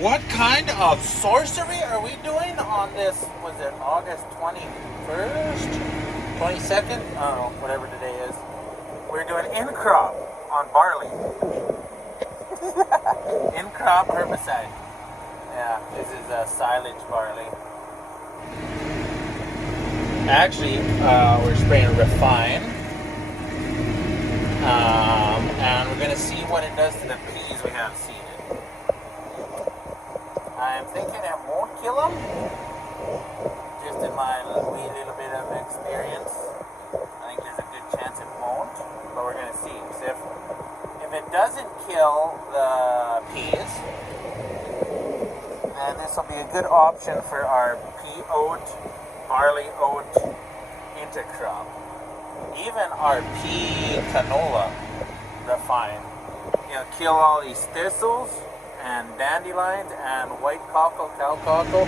What kind of sorcery are we doing on this, was it August 21st? 22nd? I don't know, whatever today is. We're doing in-crop on barley. In-crop herbicide. Yeah, this is silage barley. Actually, we're spraying Refine. And we're going to see what it does to the peas we have seeded. I'm thinking it won't kill them, just in my wee little bit of experience. I think there's a good chance it won't, but we're going to see. So if it doesn't kill the peas, then this will be a good option for our pea oat, barley oat intercrop. Even our pea canola Refine. It'll kill all these thistles and dandelions and white cockle, cow cockle.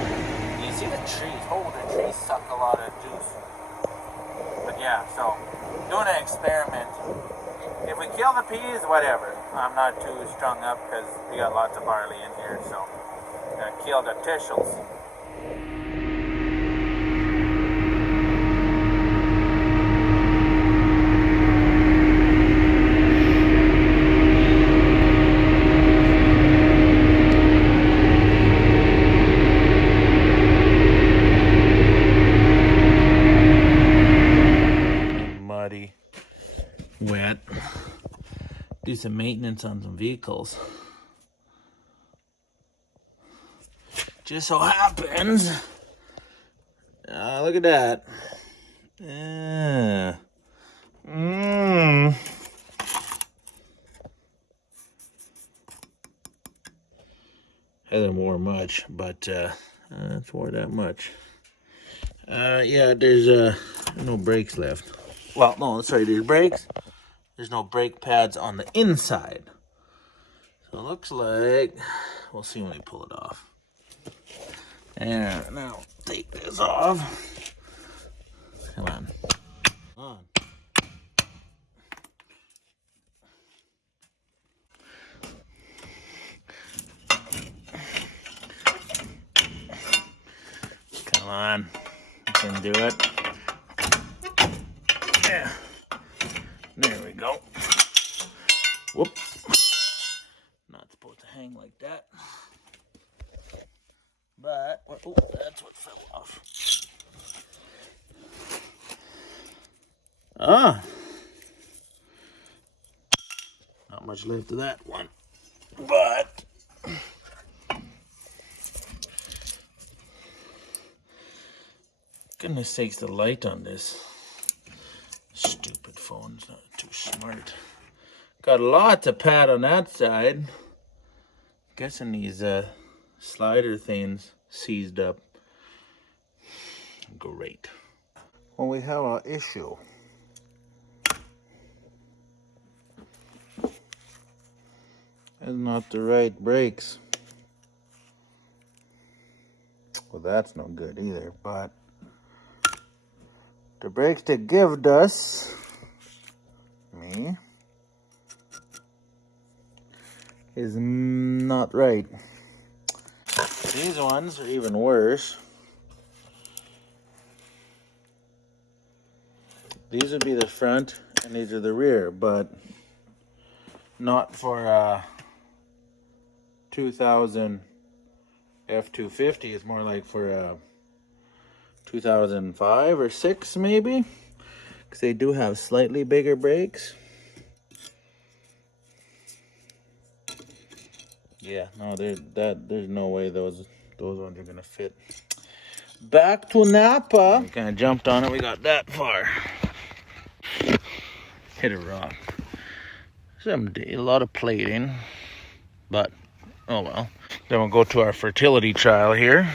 You see the trees. Oh, the trees suck a lot of juice. But yeah, so doing an experiment. If we kill the peas, whatever. I'm not too strung up because we got lots of barley in here, so kill the thistles. Wet. Do some maintenance on some vehicles. Just so happens, look at that. Hasn't worn much, but it's worn that much. Yeah, there's no brakes left. Well, no, sorry, there's brakes. There's no brake pads on the inside. So it looks like, we'll see when we pull it off. And now take this off. Come on. On. Come on. You can do it. Yeah. There we go. Whoop. Not supposed to hang like that. But, oh, that's what fell off. Not much left of that one. But, goodness sakes, the light on this stupid phone's not too smart. Got lots of pad on that side. Guessing these slider things seized up. Great. When we have an issue, it's not the right brakes. Well, that's no good either, but the brakes they gave us, is not right. These ones are even worse. These would be the front and these are the rear, but not for 2000 F250. It's more like for 2005 or 6 maybe, because they do have slightly bigger brakes. Yeah, no, there's no way those ones are gonna fit. Back to Napa. We kind of jumped on it. We got that far. Hit a rock. Someday, a lot of plating, but oh well. Then we'll go to our fertility trial here.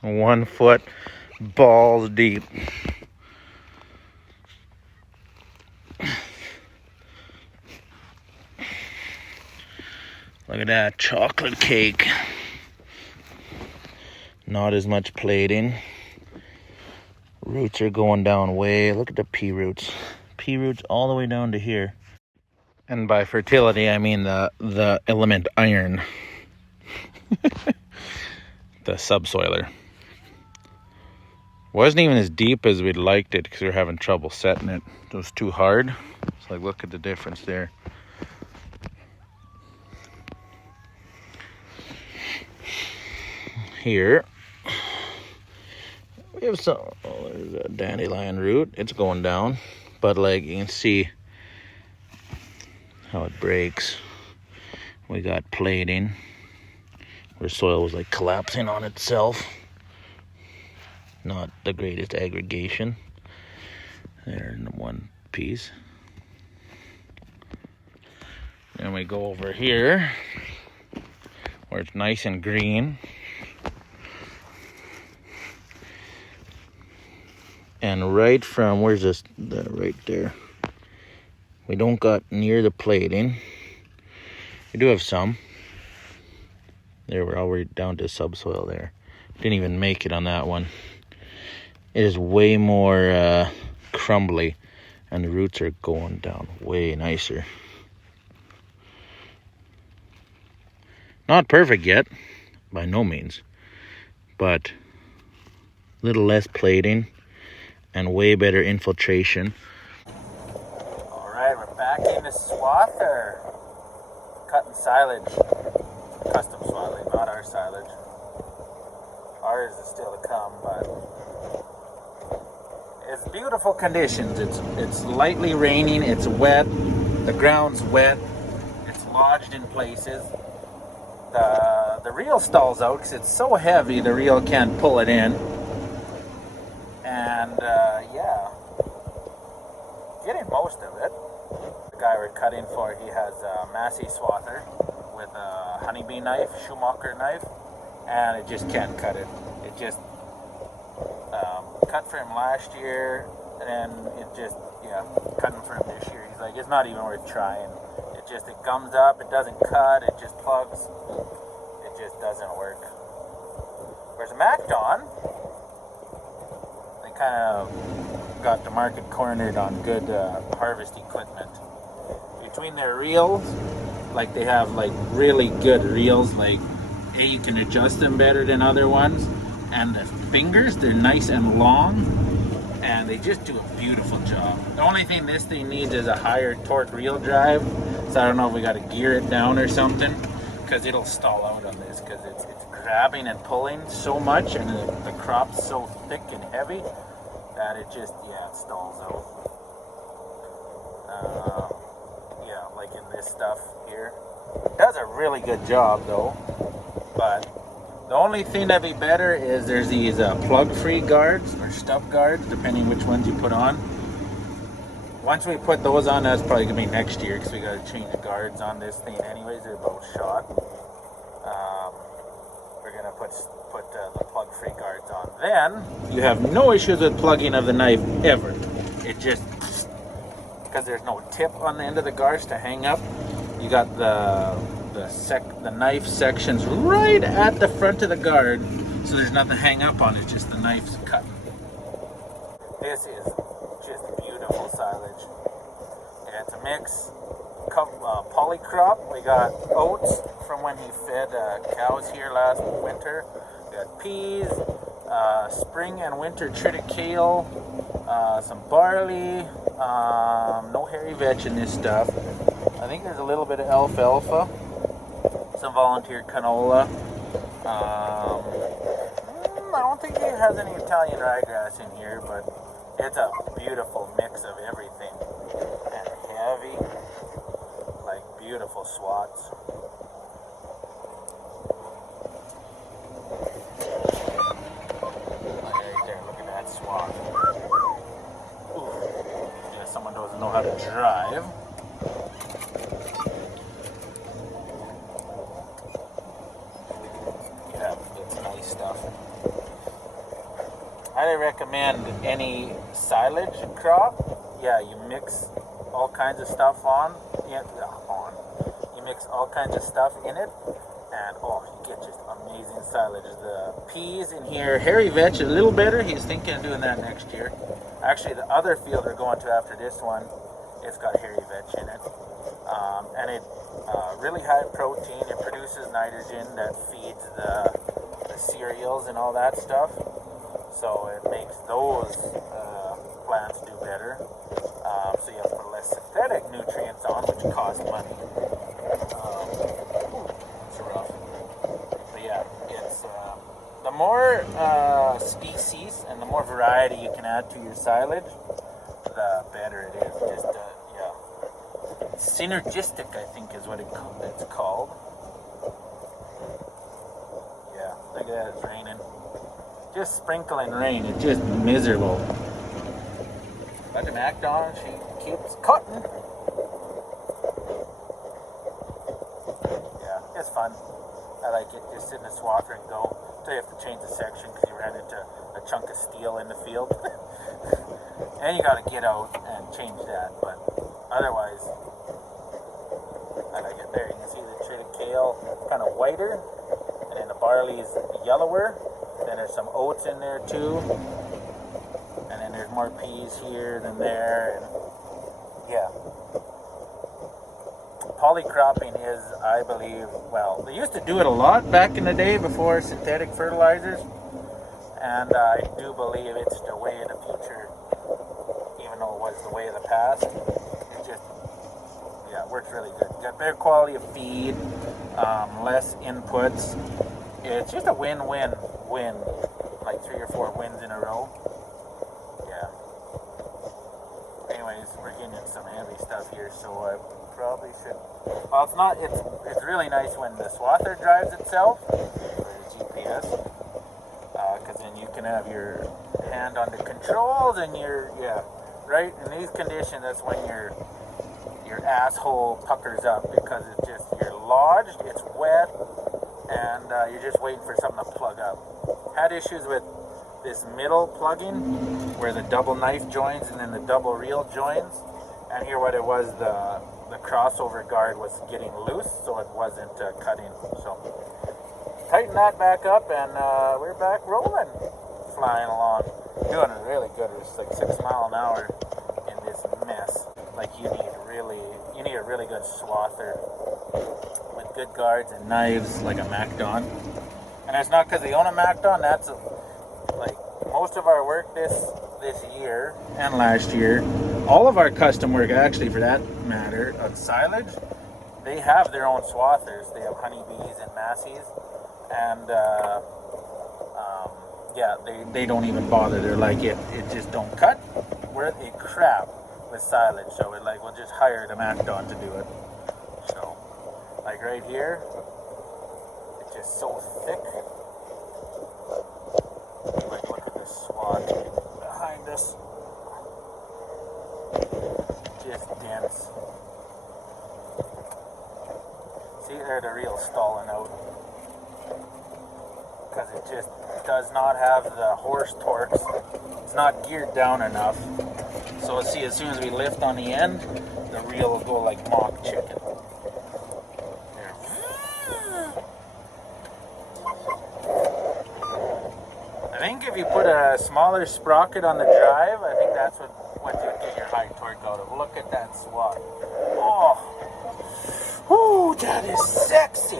1 foot, balls deep. Look at that chocolate cake. Not as much plating. Roots are going down way. Look at the pea roots. Pea roots all the way down to here. And by fertility, I mean the element iron. The subsoiler. Wasn't even as deep as we'd liked it because we were having trouble setting it. It was too hard. So like, look at the difference there. Here, we have some, oh, there's a dandelion root. It's going down. But like, you can see how it breaks. We got plating where soil was like collapsing on itself. Not the greatest aggregation. There in one piece. Then we go over here where it's nice and green. And right from, where's this? Right there. We don't got near the plating. We do have some. There, we're already down to subsoil there. Didn't even make it on that one. It is way more crumbly, and the roots are going down way nicer. Not perfect yet, by no means, but a little less plating and way better infiltration. All right, we're back in the swather, cutting silage, custom swathing, not our silage. Ours is still to come, but it's beautiful conditions. It's lightly raining, it's wet, the ground's wet, it's lodged in places. The reel stalls out because it's so heavy the reel can't pull it in. And yeah, getting most of it. The guy we're cutting for, he has a Massey swather with a honeybee knife, Schumacher knife, and it just can't cut it. It just cut for him last year, and it just, yeah, cutting for him this year. He's like, it's not even worth trying. It gums up, it doesn't cut, it just plugs. It just doesn't work. Whereas Macdon, they kind of got the market cornered on good harvest equipment. Between their reels, like they have like really good reels, like you can adjust them better than other ones, and the fingers, they're nice and long, and they just do a beautiful job. The only thing this thing needs is a higher torque reel drive, so I don't know if we got to gear it down or something, because it'll stall out on this, because it's grabbing and pulling so much, and the crop's so thick and heavy that it just, yeah, it stalls out. Yeah, like in this stuff here. It does a really good job though, but the only thing that'd be better is there's these plug-free guards or stub guards, depending which ones you put on. Once we put those on, that's probably gonna be next year, because we gotta change guards on this thing anyways. They're both shot. We're gonna put the plug-free guards on. Then you have no issues with plugging of the knife ever. It just, because there's no tip on the end of the guards to hang up. You got the knife sections right at the front of the guard, so there's nothing to hang up on. It's just the knife's cutting. This is just beautiful silage. And it's a mix polycrop. We got oats from when he fed cows here last winter. We got peas, spring and winter triticale, some barley, no hairy vetch in this stuff. I think there's a little bit of alfalfa, some volunteer canola. I don't think it has any Italian ryegrass in here, but it's a beautiful mix of everything. And heavy, like beautiful swats. Right there, look at that swat. Ooh. Yeah, someone doesn't know how to drive. I recommend any silage crop. Yeah, you mix all kinds of stuff you mix all kinds of stuff in it, and oh, you get just amazing silage. The peas in here, hairy vetch, a little better. He's thinking of doing that next year. Actually, the other field we're going to after this one, it's got hairy vetch in it. And it really high protein. It produces nitrogen that feeds the cereals and all that stuff. So it makes those plants do better. So you have to put less synthetic nutrients on, which cost money. It's rough. But yeah, it's the more species and the more variety you can add to your silage, the better it is. Just synergistic, I think, is what it's called. Yeah, look at that, it's raining. Just sprinkling rain, it's just miserable. Let him act on, she keeps cutting. Yeah, it's fun. I like it, just sit in the swather and go. So you have to change the section because you ran into a chunk of steel in the field. And you gotta get out and change that, but otherwise, I like it. There, you can see the triticale kind of whiter, and then the barley is yellower. Then there's some oats in there too, and then there's more peas here than there. And yeah, polycropping is, I believe, well, they used to do it a lot back in the day before synthetic fertilizers, and I do believe it's the way of the future, even though it was the way of the past. It just, yeah, it works really good. You got better quality of feed, less inputs. It's just a win-win-win, like 3 or 4 wins in a row. Yeah. Anyways, we're getting into some heavy stuff here, so I probably should. Well, it's not. It's really nice when the swather drives itself, or the GPS, because then you can have your hand on the controls and right. In these conditions, that's when your asshole puckers up because it's just you're lodged, it's wet. And you're just waiting for something to plug up. Had issues with this middle plug-in where the double knife joins and then the double reel joins. And here what it was, the crossover guard was getting loose, so it wasn't cutting. So tighten that back up and we're back rolling, flying along. Doing it really good. It was like 6 miles an hour in this mess. Like you need a really good swather with good guards and knives like a MacDon. And it's not because they own a MacDon. That's like most of our work this year and last year. All of our custom work, actually, for that matter, of silage, they have their own swathers. They have honeybees and massies, and they don't even bother. They're like it just don't cut. We're a crap with silage, so we'll just hire the MacDon to do it. So, like right here, it's just so thick. Like look at this swath behind us, just dense. See there, the reel's stalling out because it just does not have the horse torques. It's not geared down enough. So see, as soon as we lift on the end, the reel will go like mock chicken. There. I think if you put a smaller sprocket on the drive, I think that's what you get your high torque out of. Look at that swath. Oh, that is sexy.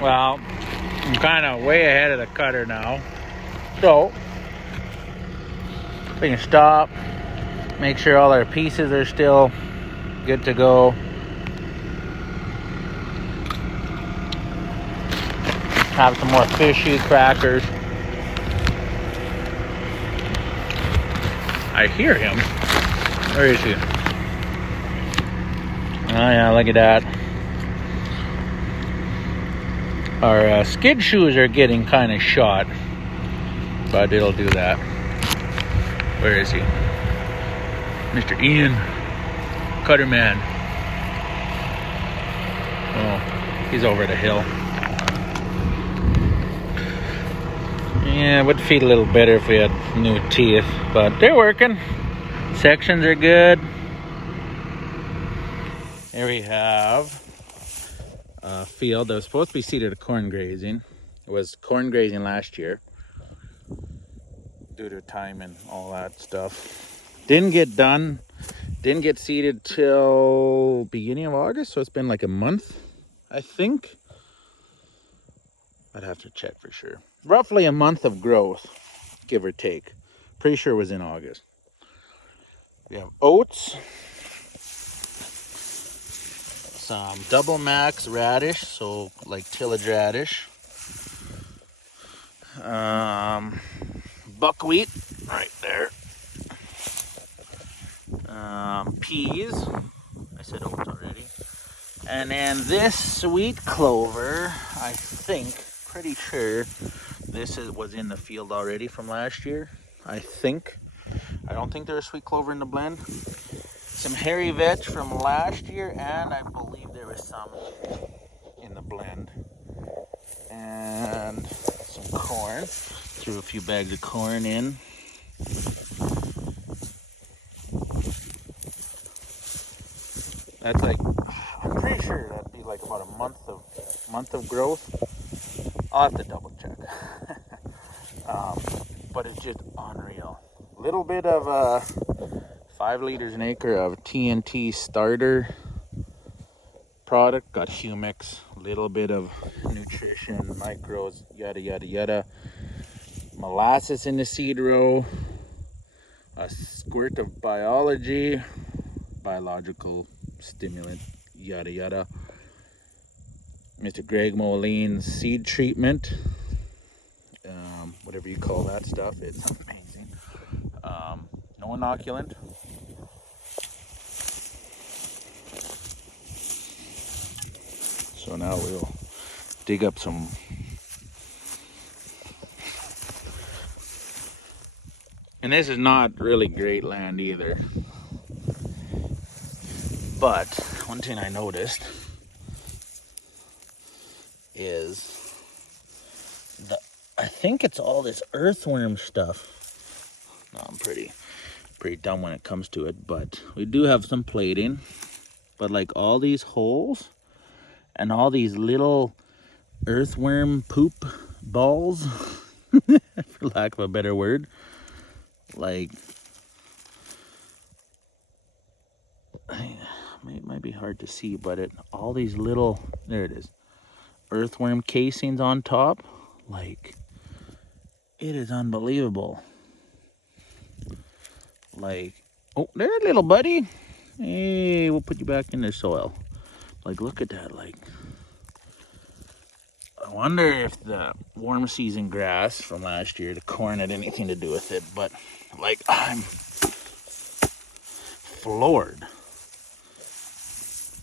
Well, I'm kind of way ahead of the cutter now. So, we can stop, make sure all our pieces are still good to go. Have some more fishy crackers. I hear him. Where is he? Oh yeah, look at that. Our skid shoes are getting kind of shot, but it'll do that. Where is he? Mr. Ian, Cutterman. Oh, he's over the hill. Yeah, it would feed a little better if we had new teeth, but they're working. Sections are good. Here we have a field that was supposed to be seeded to corn grazing. It was corn grazing last year due to time and all that stuff. Didn't get done. Didn't get seeded till beginning of August, so it's been like a month, I think. I'd have to check for sure. Roughly a month of growth, give or take. Pretty sure it was in August. We have oats, some double max radish, so like tillage radish, buckwheat right there, peas, I said oats already, and then this sweet clover, I think, pretty sure this was in the field already from last year, I think. I don't think there's sweet clover in the blend. Some hairy vetch from last year, and I believe there was some in the blend. And some corn. Threw a few bags of corn in. That's like, I'm pretty sure that'd be like about a month of growth. I'll have to double check. But it's just unreal. Little bit of 5 liters an acre of TNT starter product. Got humics, little bit of nutrition, micros, yada yada yada. Molasses in the seed row. A squirt of biology, biological stimulant, yada yada. Mr. Greg Moline's seed treatment, whatever you call that stuff, it's amazing. No inoculant. So now we'll dig up some and this is not really great land either. But one thing I noticed is I think it's all this earthworm stuff. No, I'm pretty dumb when it comes to it, but we do have some plating. But like all these holes and all these little earthworm poop balls, for lack of a better word, like it might be hard to see, but all these little, there it is, earthworm casings on top, like it is unbelievable. Like, oh, there, little buddy. Hey, we'll put you back in the soil. Like, look at that. Like, I wonder if the warm season grass from last year, the corn, had anything to do with it. But like, I'm floored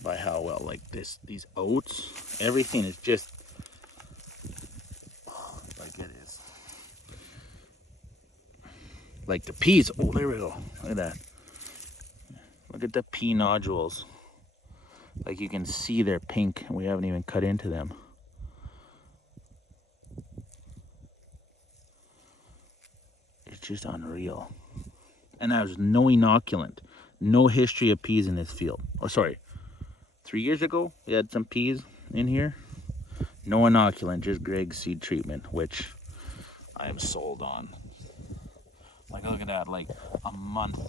by how well, like these oats, everything is just like it is. Like the peas. Oh, there we go. Look at that. Look at the pea nodules. Like you can see they're pink and we haven't even cut into them. It's just unreal. And there's no inoculant, no history of peas in this field. Oh, sorry. 3 years ago, we had some peas in here. No inoculant, just Greg's seed treatment, which I am sold on. Like, look at that, like a month.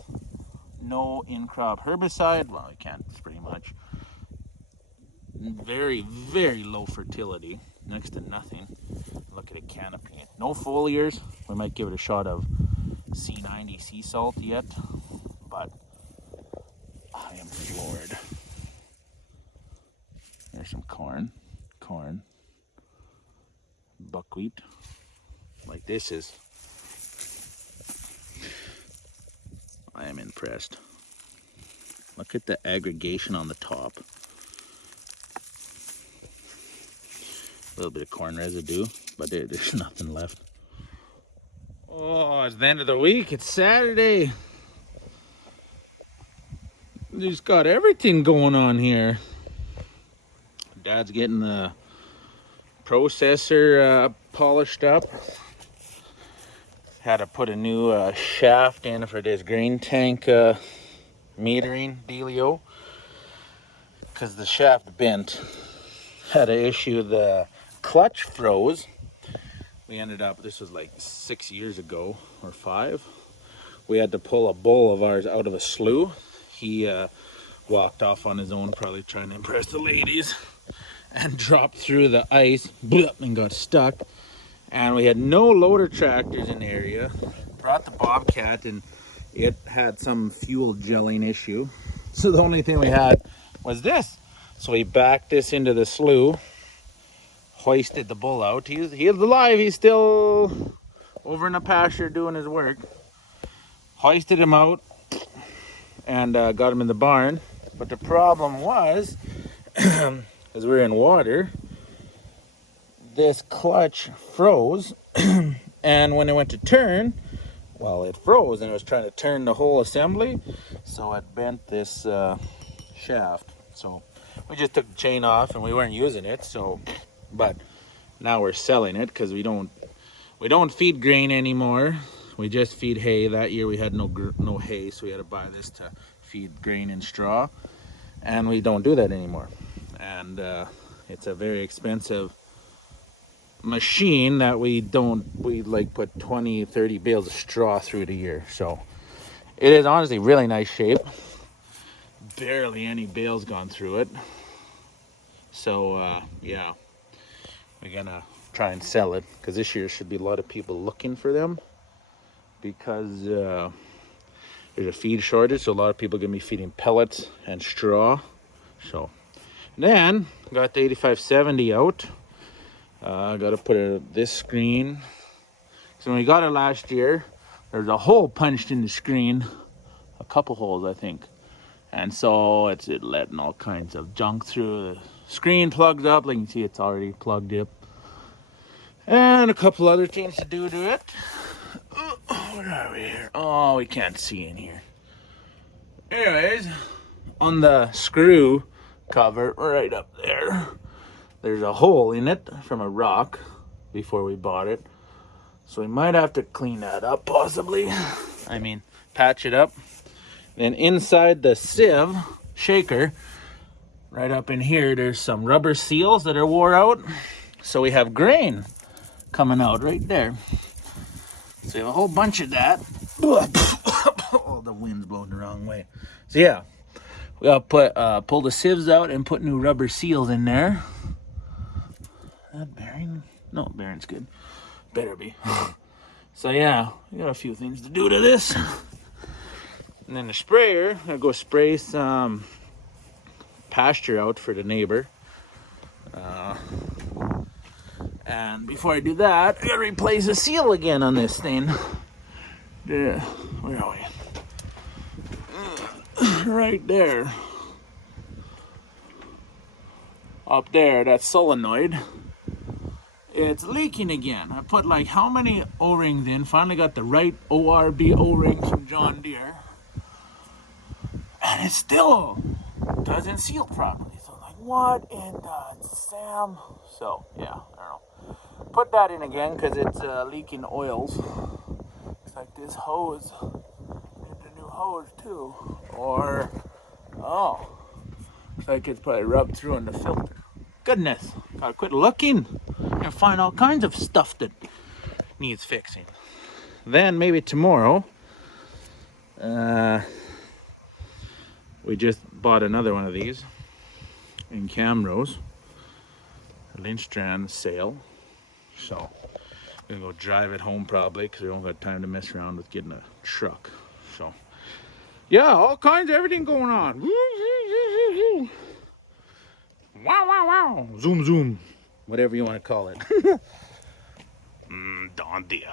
No in-crop herbicide. Well, I can't spray much. Very, very low fertility. Next to nothing. Look at a canopy. No foliars. We might give it a shot of C90 sea salt yet. But I am floored. There's some corn. buckwheat. Like this is, I am impressed. Look at the aggregation on the top. A little bit of corn residue, but there's nothing left. Oh, it's the end of the week. It's Saturday. Just got everything going on here. Dad's getting the processor polished up. Had to put a new shaft in for this grain tank metering dealio, because the shaft bent. Had an issue, the clutch froze. We ended up, this was like 6 years ago or 5. We had to pull a bull of ours out of a slough. He walked off on his own, probably trying to impress the ladies, and dropped through the ice and got stuck. And we had no loader tractors in the area. Brought the Bobcat and it had some fuel gelling issue. So the only thing we had was this. So we backed this into the slough, hoisted the bull out. He's alive. He's still over in the pasture doing his work. Hoisted him out and got him in the barn. But the problem was, as we were in water, this clutch froze. And when it went to turn, well, it froze and it was trying to turn the whole assembly. So it bent this shaft. So we just took the chain off and we weren't using it. So, but now we're selling it because we don't feed grain anymore. We just feed hay. That year we had no hay, so we had to buy this to feed grain and straw. And we don't do that anymore. And it's a very expensive machine that we like put 20-30 bales of straw through the year. So it is honestly really nice shape. Barely any bales gone through it. So yeah, we're gonna try and sell it because this year should be a lot of people looking for them, because there's a feed shortage, so a lot of people are gonna be feeding pellets and straw. So then got the 8570 out. I got to put this screen. So when we got it last year, there's a hole punched in the screen, a couple holes I think, and so it's letting all kinds of junk through. The screen plugged up, like you can see it's already plugged up, and a couple other things to do to it. Where are we here? Oh, we can't see in here. Anyways, on the screw cover right up there, there's a hole in it from a rock before we bought it. So we might have to clean that up possibly. I mean, patch it up. Then inside the sieve shaker, right up in here, there's some rubber seals that are wore out. So we have grain coming out right there. So we have a whole bunch of that. Oh, the wind's blowing the wrong way. So yeah, we gotta pull the sieves out and put new rubber seals in there. That bearing? No, bearing's good. Better be. So yeah, we got a few things to do to this. And then the sprayer, I'm gonna go spray some pasture out for the neighbor. And before I do that, I gotta replace the seal again on this thing. Where are we? Right there. Up there, that solenoid. It's leaking again. I put like how many O-rings in, finally got the right ORB O-rings from John Deere, and it still doesn't seal properly. So I'm like, what in the Sam? So yeah, I don't know. Put that in again because it's leaking oils. Looks like this hose needs a new hose too. Or, oh, looks like it's probably rubbed through on the filter. Goodness, gotta quit looking and find all kinds of stuff that needs fixing. Then maybe tomorrow, we just bought another one of these in Camrose, a Lindstrand sale. So we're gonna go drive it home probably because we don't got time to mess around with getting a truck. So yeah, all kinds of everything going on. Wow, wow, wow. Zoom, zoom. Whatever you want to call it. idea.